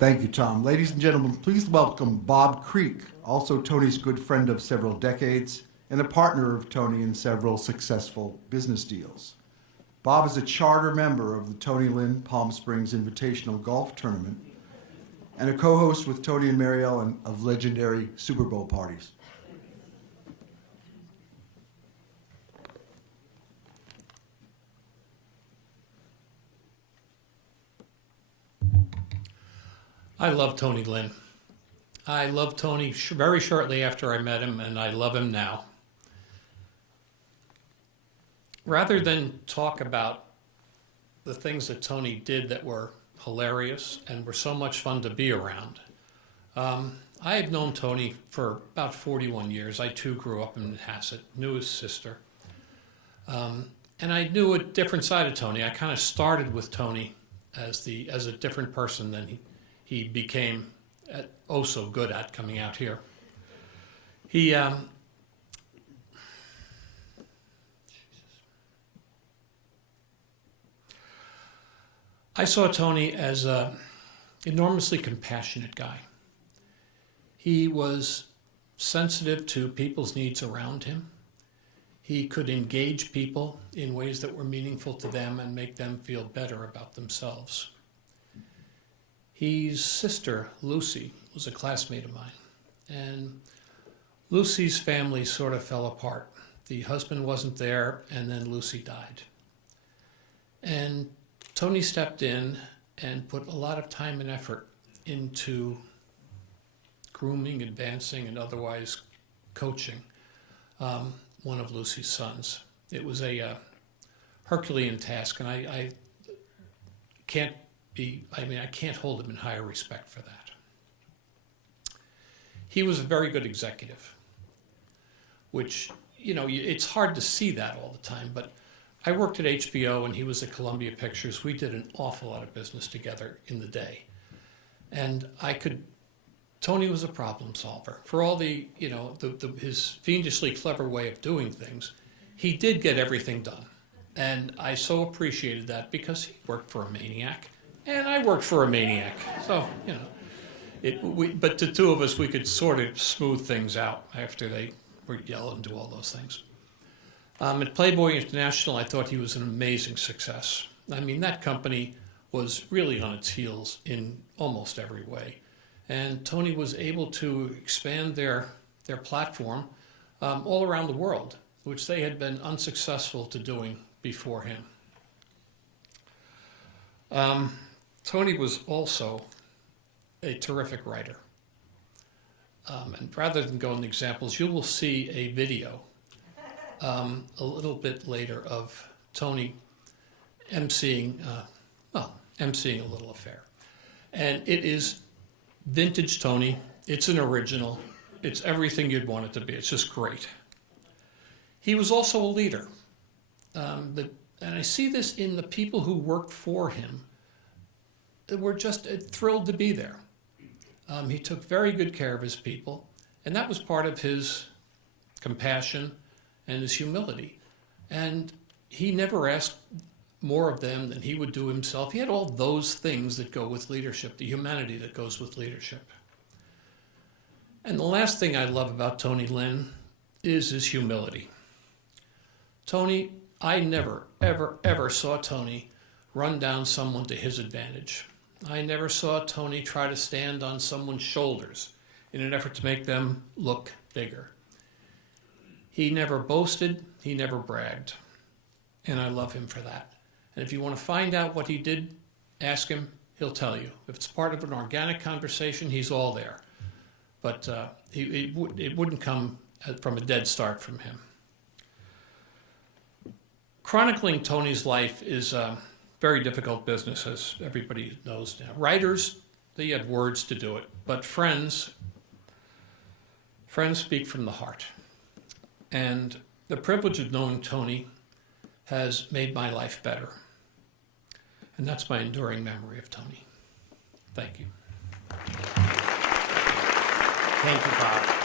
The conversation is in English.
Thank you, Tom. Ladies and gentlemen, please welcome Bob Kreek, also Tony's good friend of several decades and a partner of Tony in several successful business deals. Bob is a charter member of the Tony Lynn Palm Springs Invitational Golf Tournament and a co-host with Tony and Mary Ellen of legendary Super Bowl parties. I love Tony Lynn. I loved Tony very shortly after I met him, and I love him now. Rather than talk about the things that Tony did that were hilarious and were so much fun to be around, I had known Tony for about 41 years. I too grew up in Hasset, knew his sister. And I knew a different side of Tony. I kind of started with Tony as a different person than he became oh so good at coming out here. I saw Tony as an enormously compassionate guy. He was sensitive to people's needs around him. He could engage people in ways that were meaningful to them and make them feel better about themselves. His sister, Lucy, was a classmate of mine, and Lucy's family sort of fell apart. The husband wasn't there, and then Lucy died. And Tony stepped in and put a lot of time and effort into grooming, advancing, and otherwise coaching one of Lucy's sons. It was a Herculean task, and I can't hold him in higher respect for that. He was a very good executive, which, it's hard to see that all the time, but I worked at HBO and he was at Columbia Pictures. We did an awful lot of business together in the day. And Tony was a problem solver. For all his fiendishly clever way of doing things, he did get everything done. And I so appreciated that because he worked for a maniac. And I worked for a maniac, so, but the two of us, we could sort of smooth things out after they would yell and do all those things. At Playboy International, I thought he was an amazing success. I mean, that company was really on its heels in almost every way. And Tony was able to expand their platform all around the world, which they had been unsuccessful to doing before him. Tony was also a terrific writer. And rather than go into examples, you will see a video a little bit later of Tony emceeing a little affair. And it is vintage Tony. It's an original. It's everything you'd want it to be. It's just great. He was also a leader. And I see this in the people who worked for him. Were just thrilled to be there. He took very good care of his people, and that was part of his compassion and his humility. And he never asked more of them than he would do himself. He had all those things that go with leadership, the humanity that goes with leadership. And the last thing I love about Tony Lynn is his humility. Tony, I never, ever, ever saw Tony run down someone to his advantage. I never saw Tony try to stand on someone's shoulders in an effort to make them look bigger. He never boasted, he never bragged, and I love him for that. And if you want to find out what he did, ask him, he'll tell you. If it's part of an organic conversation, he's all there. But it wouldn't come from a dead start from him. Chronicling Tony's life is very difficult business, as everybody knows now. Writers, they had words to do it, but friends speak from the heart. And the privilege of knowing Tony has made my life better. And that's my enduring memory of Tony. Thank you. Thank you, Bob.